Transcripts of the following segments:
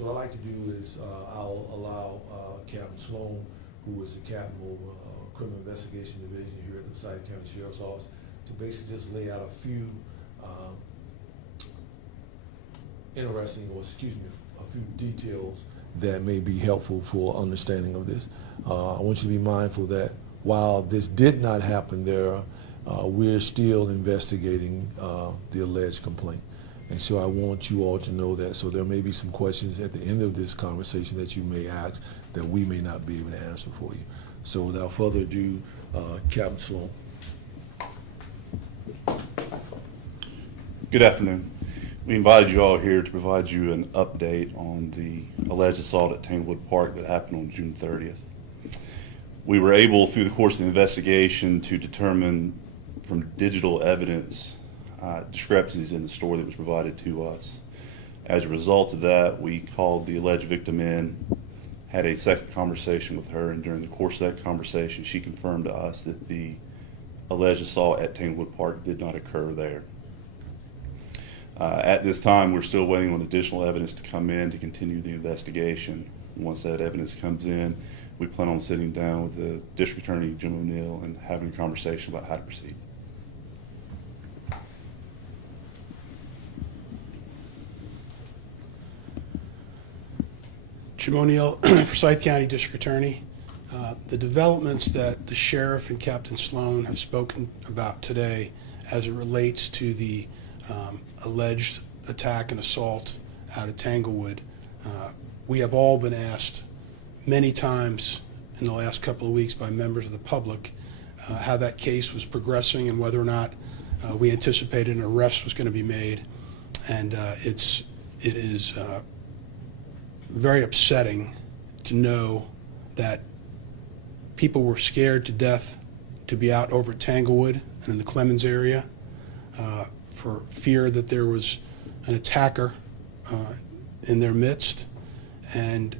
So what I'd like to do is I'll allow Captain Sloan, who is the captain over Criminal Investigation Division here at the Forsyth County Sheriff's Office, to basically just lay out a few a few details that may be helpful for understanding of this. I want you to be mindful that while this did not happen there, we're still investigating the alleged complaint. And so I want you all to know that. So there may be some questions at the end of this conversation that you may ask that we may not be able to answer for you. So without further ado, Captain Sloan. Good afternoon. We invited you all here to provide you an update on the alleged assault at Tanglewood Park that happened on June 30th. We were able, through the course of the investigation, to determine from digital evidence discrepancies in the story that was provided to us. As a result of that, we called the alleged victim in, had a second conversation with her, and during the course of that conversation, she confirmed to us that the alleged assault at Tanglewood Park did not occur there. At this time, we're still waiting on additional evidence to come in to continue the investigation. Once that evidence comes in, we plan on sitting down with the District Attorney, Jim O'Neill, and having a conversation about how to proceed. Jim O'Neill, Forsyth County District Attorney. The developments that the Sheriff and Captain Sloan have spoken about today as it relates to the alleged attack and assault out of Tanglewood, we have all been asked many times in the last couple of weeks by members of the public how that case was progressing and whether or not we anticipated an arrest was going to be made. And it is very upsetting to know that people were scared to death to be out over at Tanglewood and in the Clemens area for fear that there was an attacker in their midst, and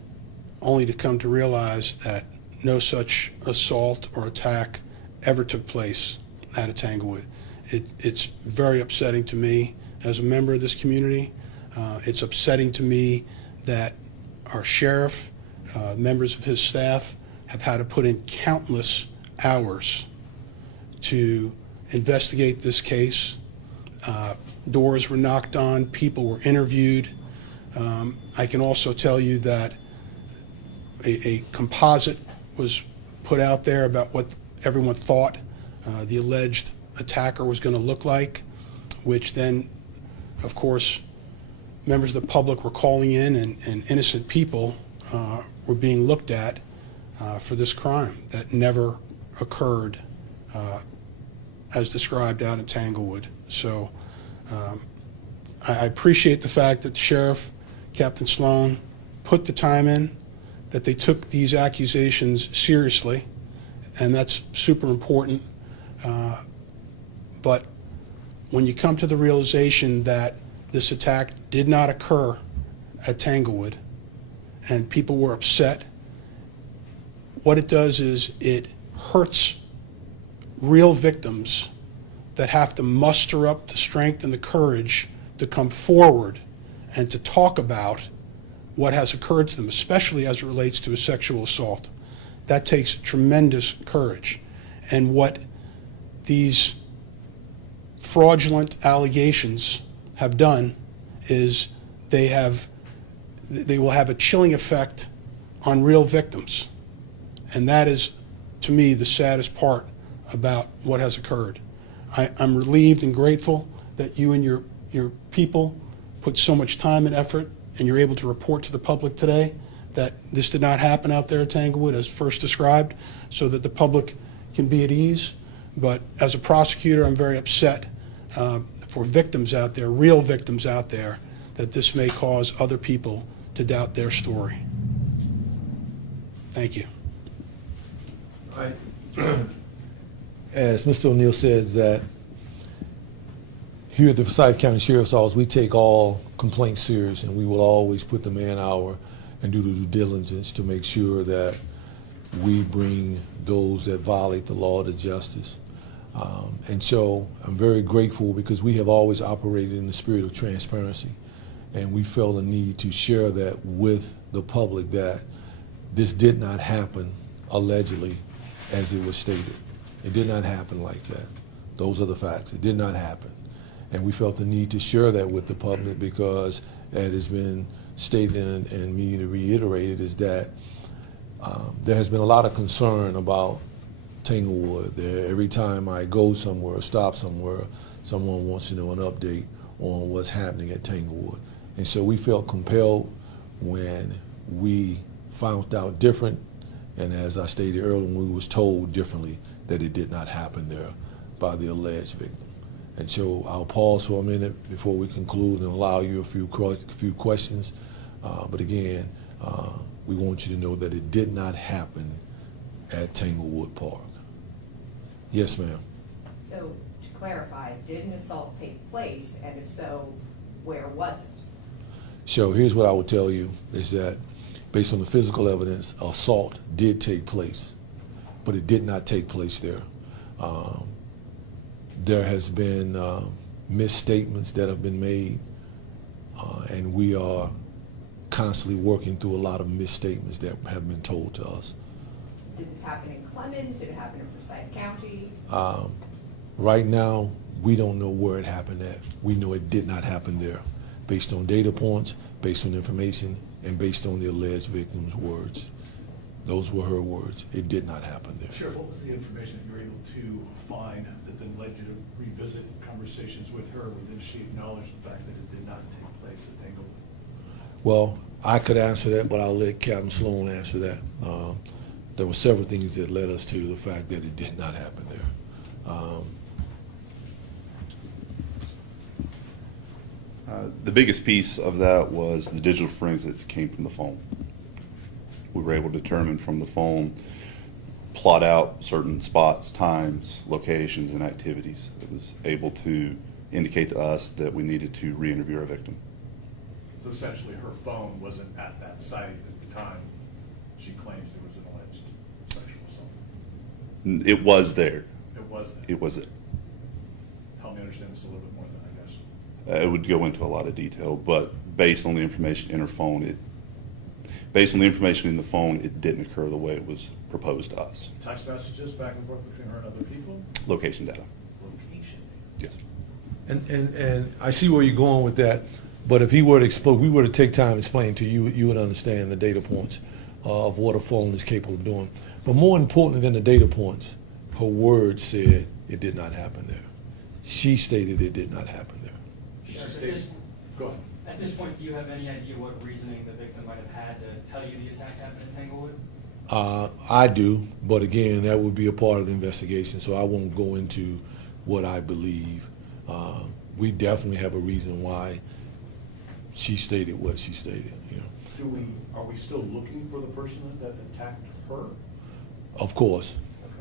only to come to realize that no such assault or attack ever took place out of Tanglewood. It's very upsetting to me as a member of this community. It's upsetting to me that our sheriff, members of his staff, have had to put in countless hours to investigate this case. Doors were knocked on, people were interviewed. I can also tell you that a composite was put out there about what everyone thought the alleged attacker was going to look like, which then, of course, members of the public were calling in, and innocent people were being looked at for this crime that never occurred as described out in Tanglewood. So I appreciate the fact that the Sheriff, Captain Sloan, put the time in, that they took these accusations seriously, and that's super important. But when you come to the realization that this attack did not occur at Tanglewood and people were upset, what it does is it hurts real victims that have to muster up the strength and the courage to come forward and to talk about what has occurred to them, especially as it relates to a sexual assault. That takes tremendous courage. And what these fraudulent allegations have done is they will have a chilling effect on real victims. And that is, to me, the saddest part about what has occurred. I'm relieved and grateful that you and your people put so much time and effort, and you're able to report to the public today that this did not happen out there at Tanglewood as first described, so that the public can be at ease. But as a prosecutor, I'm very upset for victims out there, real victims out there, that this may cause other people to doubt their story. Thank you. All right. As Mr. O'Neill says, that here at the Forsyth County Sheriff's Office, we take all complaints serious, and we will always put the man-hour and do the due diligence to make sure that we bring those that violate the law to justice. And so I'm very grateful because we have always operated in the spirit of transparency. and we felt a need to share that with the public that this did not happen allegedly as it was stated. It did not happen like that. Those are the facts. It did not happen. And we felt the need to share that with the public because, as has been stated and me to reiterate it, is that there has been a lot of concern about Tanglewood. Every time I go somewhere or stop somewhere, someone wants to know an update on what's happening at Tanglewood. And so we felt compelled when we found out different, and as I stated earlier, when we was told differently, that it did not happen there by the alleged victim. And so I'll pause for a minute before we conclude and allow you a few questions. But again, we want you to know that it did not happen at Tanglewood Park. Yes, ma'am. So to clarify, did an assault take place, and if so, where was it? So here's what I would tell you is that based on the physical evidence, assault did take place, but it did not take place there. There has been misstatements that have been made, and we are constantly working through a lot of misstatements that have been told to us. Did this happen in Clemens? Did it happen in Forsyth County? Right now, we don't know where it happened at. We know it did not happen there, based on data points, based on information, and based on the alleged victim's words. Those were her words. It did not happen there. Sheriff, what was the information that you were able to find that then led you to revisit conversations with her when then she acknowledged the fact that it did not take place at Tanglewood? Well, I could answer that, but I'll let Captain Sloan answer that. There were several things that led us to the fact that it did not happen there. The biggest piece of that was the digital forensics that came from the phone. We were able to determine from the phone, plot out certain spots, times, locations, and activities. It was able to indicate to us that we needed to re-interview our victim. So essentially, her phone wasn't at that site at the time she claims there was an alleged sexual assault. It was there. It was there. It was there. Help me understand this a little bit more than I guess. It would go into a lot of detail, but based on the information in her phone, based on the information in the phone, it didn't occur the way it was proposed to us. Text messages back and forth between her and other people? Location data. Location. Yes. And I see where you're going with that, but if he were to explain, we were to take time to explain to you, you would understand the data points of what a phone is capable of doing. But more important than the data points, her words said it did not happen there. She stated it did not happen there. She Sheriff, states, go ahead. At this point, do you have any idea what reasoning the victim might have had to tell you the attack happened in Tanglewood? I do, but again, that would be a part of the investigation, so I won't go into what I believe. We definitely have a reason why she stated what she stated. You know, Are we still looking for the person that attacked her? of course, Okay.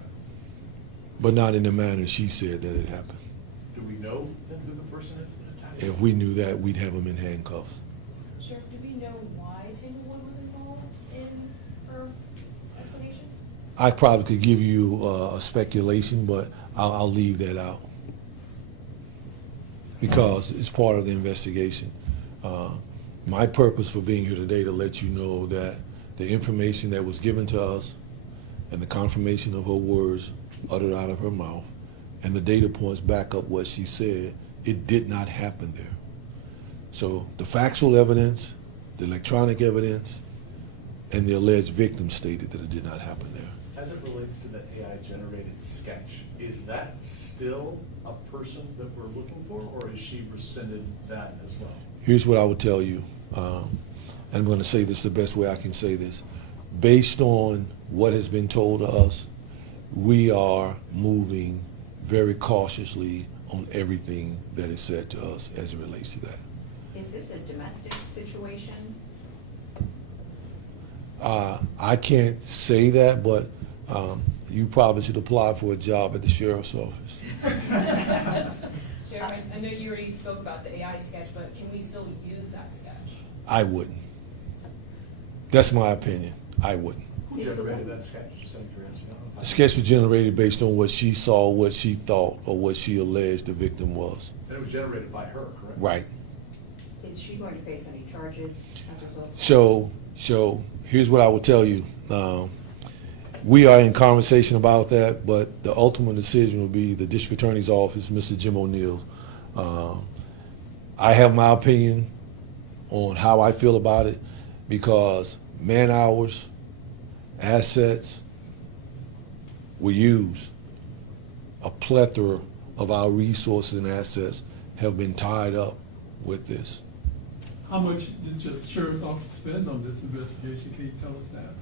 but not in the manner she said that it happened. Do we know then who the person is that attacked her? If we knew that, we'd have him in handcuffs. Sheriff, do we know why Tanglewood was involved in her explanation? I probably could give you a speculation, but I'll leave that out because it's part of the investigation. My purpose for being here today to let you know that the information that was given to us and the confirmation of her words uttered out of her mouth and the data points back up what she said, it did not happen there. So the factual evidence, the electronic evidence, and the alleged victim stated that it did not happen there. As it relates to the AI-generated sketch, is that still a person that we're looking for, or has she rescinded that as well? Here's what I would tell you. I'm going to say this the best way I can say this. Based on what has been told to us, we are moving very cautiously on everything that is said to us as it relates to that. Is this a domestic situation? I can't say that, but you probably should apply for a job at the sheriff's office. Sheriff, I know you already spoke about the AI sketch, but can we still use that sketch? I wouldn't. That's my opinion. I wouldn't. Who generated that sketch? Just out of curiosity. The sketch was generated based on what she saw, what she thought, or what she alleged the victim was. And it was generated by her, correct? Right. Is she going to face any charges as a result? So here's what I will tell you. We are in conversation about that, but the ultimate decision will be the district attorney's office, Mr. Jim O'Neill. I have my opinion on how I feel about it because man hours, assets were used. A plethora of our resources and assets have been tied up with this. How much did your sheriff's office spend on this investigation? Can you tell us that?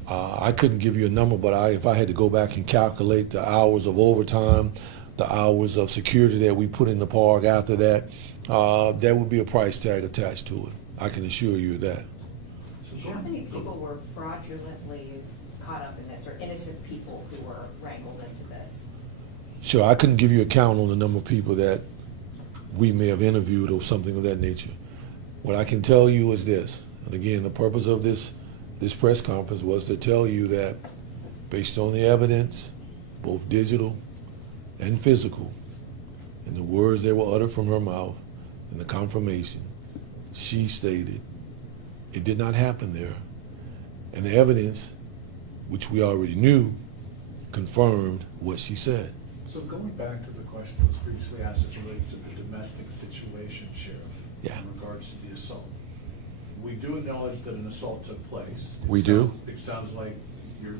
I couldn't give you a number, but if I had to go back and calculate the hours of overtime, the hours of security that we put in the park after that, there would be a price tag attached to it. I can assure you of that. How many people were fraudulently caught up in this, or innocent people who were wrangled into this? Sure, I couldn't give you a count on the number of people that we may have interviewed or something of that nature. What I can tell you is this, and again, the purpose of this press conference was to tell you that based on the evidence, both digital and physical, and the words that were uttered from her mouth, and the confirmation, she stated it did not happen there. And the evidence, which we already knew, confirmed what she said. So going back to the question that was previously asked as it relates to the domestic situation, Sheriff, Yeah. in regards to the assault. We do acknowledge that an assault took place. We do. It sounds like you're,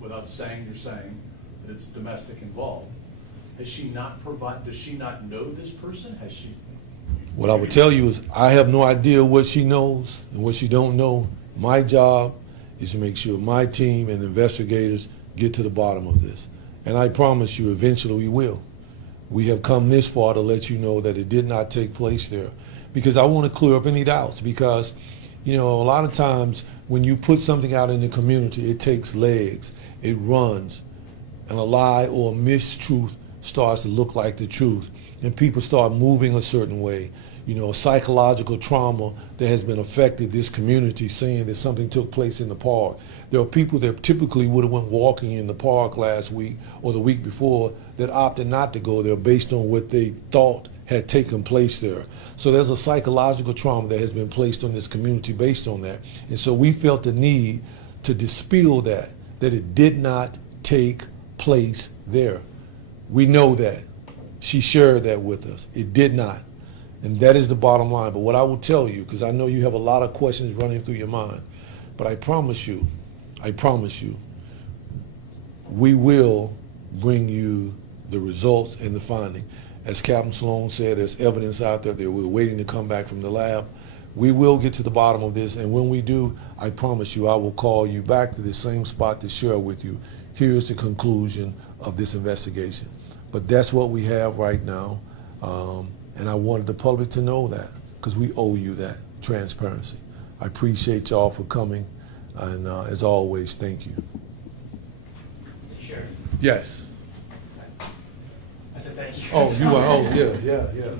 without saying, you're saying that it's domestic involved. Has she not does she not know this person? Has she? What I would tell you is I have no idea what she knows and what she don't know. My job is to make sure my team and investigators get to the bottom of this. And I promise you eventually we will. We have come this far to let you know that it did not take place there. Because I want to clear up any doubts because, you know, a lot of times when you put something out in the community, it takes legs, it runs, and a lie or a mistruth starts to look like the truth. And people start moving a certain way. You know, psychological trauma that has been affected this community saying that something took place in the park. There are people that typically would have went walking in the park last week or the week before that opted not to go there based on what they thought had taken place there. So there's a psychological trauma that has been placed on this community based on that. And so we felt the need to dispel that it did not take place there. We know that. She shared that with us. It did not. And that is the bottom line. But what I will tell you, because I know you have a lot of questions running through your mind, but I promise you, we will bring you the results and the finding. As Captain Sloan said, there's evidence out there that we're waiting to come back from the lab. We will get to the bottom of this, and when we do, I promise you, I will call you back to the same spot to share with you. Here's the conclusion of this investigation. But that's what we have right now, and I wanted the public to know that because we owe you that transparency. I appreciate y'all for coming, and as always, thank you. Sure. Yes. I said thank you. Oh, you are. Oh, yeah.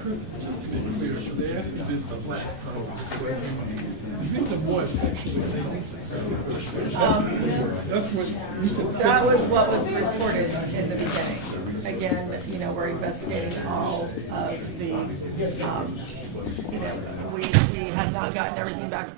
Chris, just to be clear, so they asked me this last time. You get the more sexually. That's what you said. That was what was reported in the beginning. Again, you know, we're investigating all of the, you know, we have not gotten everything back.